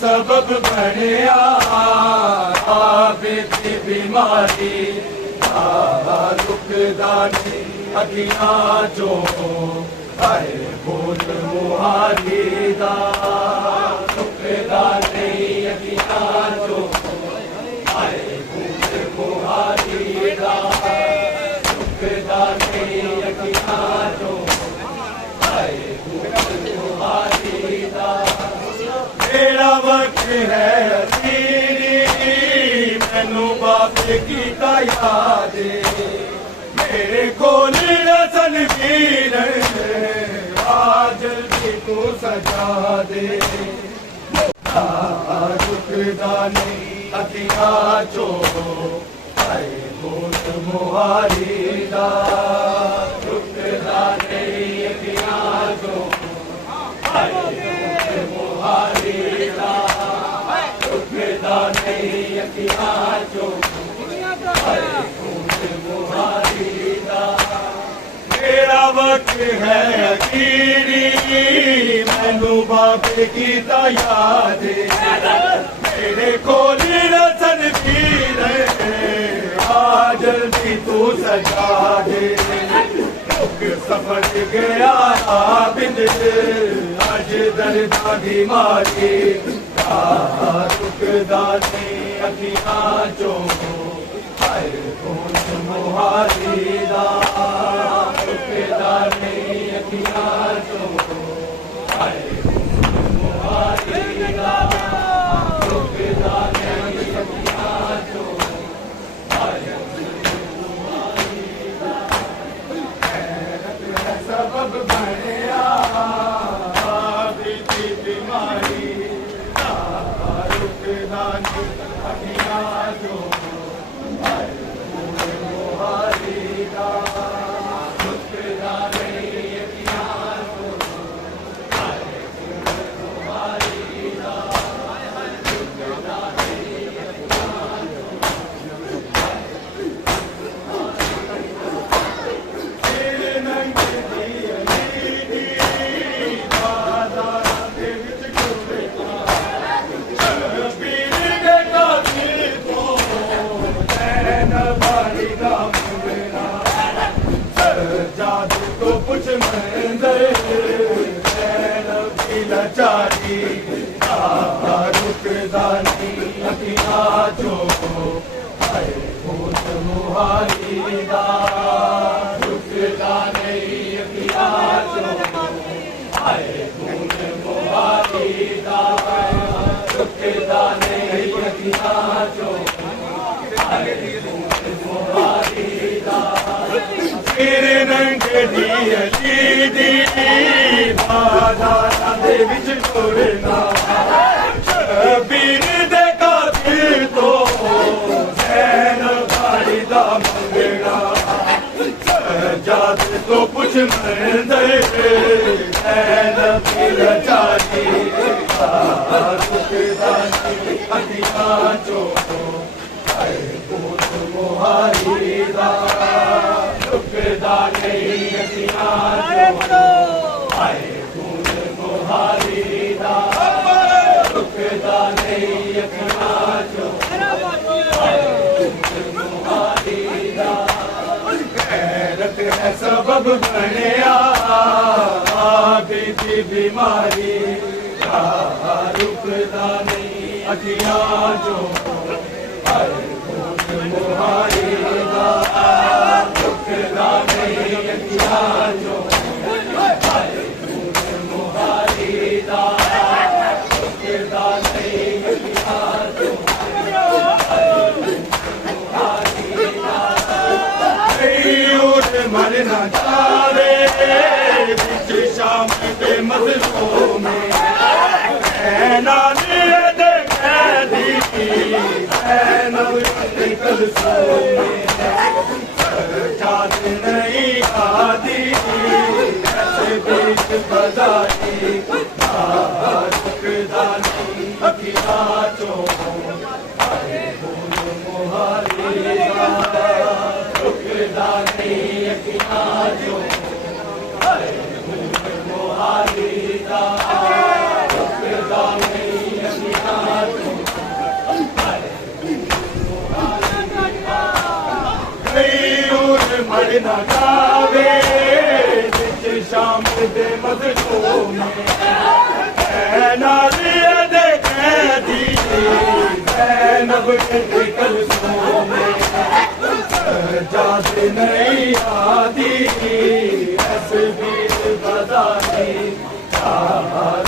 सबब बनिया आबिदी बीमारी रुकदा नहीं अखियां चो आए बोल मुहारी दा रुकदा नहीं अखियां चो आए बोल मुहारी दा रुकदा नहीं अखियां चो आए बोल मुहारी दा मेरा वक्त है असीरी मैनू बाबे की याद मेरे कोल रसन पीर आज जल्दी तू सजा दे रुकदा नहीं अखियां चो आए बोल मुहारी दा रुकदा नहीं अखियां चो आए रुकदा नहीं अखियां चो मुहारी दा मेरा वक्त है अखीरी मैनू बाबे की याद मेरे कोल रसन पीर आज जल्दी तू सजा दे सफर गया बिंद आज दर्दा की मारी रुकदा नहीं अखियां चो आए बोल मुहारी दा रुकदा नहीं अखियां चो आए बोल मुहारी दा रुकदा नहीं अखियां चो आए मुहारी दा सबब बनिया आबिदी बीमारी रुकदा नहीं अखियां चो आए बोल मुहारी दा रुकदा नहीं अखियां चो आए बोल मुहारी दा रुकदा नहीं अखियां चो तेरे नंगे दी बादां दे विच घुरे कुछ मंदिर लाचारी रुकदा नहीं अखियां चो आए बोल मुहारी दा रुकदा नहीं अखियां चो आए बोल मुहारी दा रुकदा नहीं अखियां चो आए बोल मुहारी दा तेरे रंग दी बाधां दे विच टुरना बीर दे कातिल तो सैन भारी दा मंगना जात तो पुछ मंदे सैन भी लाचारी रुकदा नहीं अखियां चो आए बोल मुहारी सबब बनया बीती बीमारी रुकदा नहीं अखियां जो मुहारी रुकदा नहीं अखियां जो मुहारी रुकदा नहीं अखियां जो मर न जावे बिच शाम के मज़लों में नानी दे कैदी नवरत कलसों में जात नहीं आती ऐसे बीच बजाई रुकदा नहीं अखियां जो मुहारी रुकदा नहीं अखियां जो मुहारी रुकदा नहीं अखियां जो मर न जावे बिच शाम दे मज़लों में नाज़ी दे कैदी नवरत कलसों में जात नहीं आती ऐसे बीच बजाई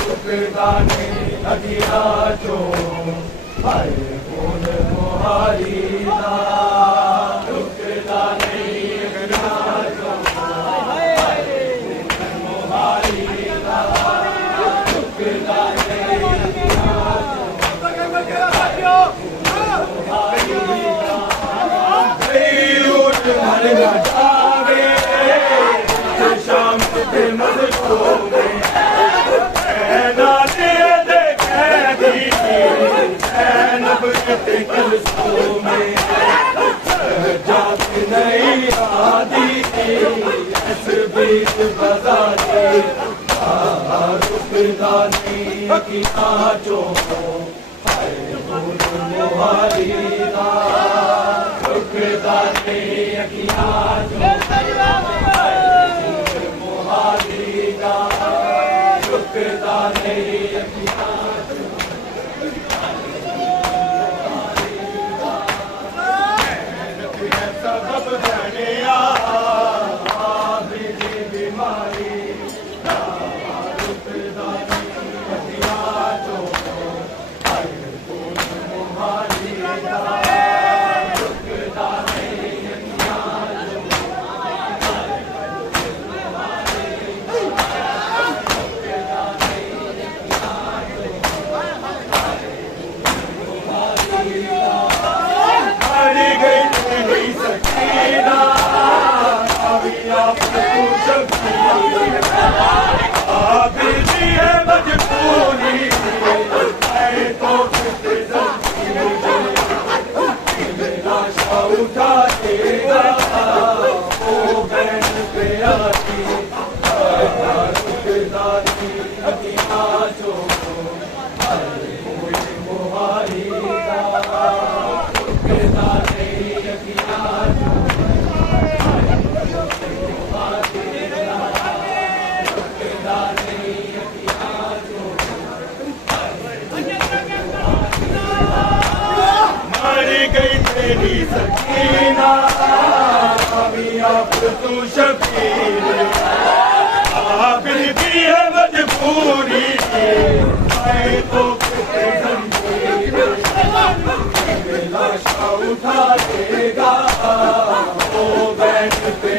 रुकदा नहीं अखियां जो कौन मुहारी रुकदा नहीं अखियां जो मुहारी रुकदा नहीं मर न जावे शाम के मज़लों में नानी दे कैदी नवरत कलसों में जात नहीं आती इस बीच बजाई रुकदा नहीं अखियां जो मुहारी रुकदा नहीं अखियां जो मुहारी रुकदा नहीं अखियां जो सबब बनया बीती बीमारी रुकदा नहीं अखियां जो मुहारी सकीना कामयाब तू शकील आबिद की है मजबूरी मैं तो कितने जंजीर लाशा उठा देगा ओ बैठ पे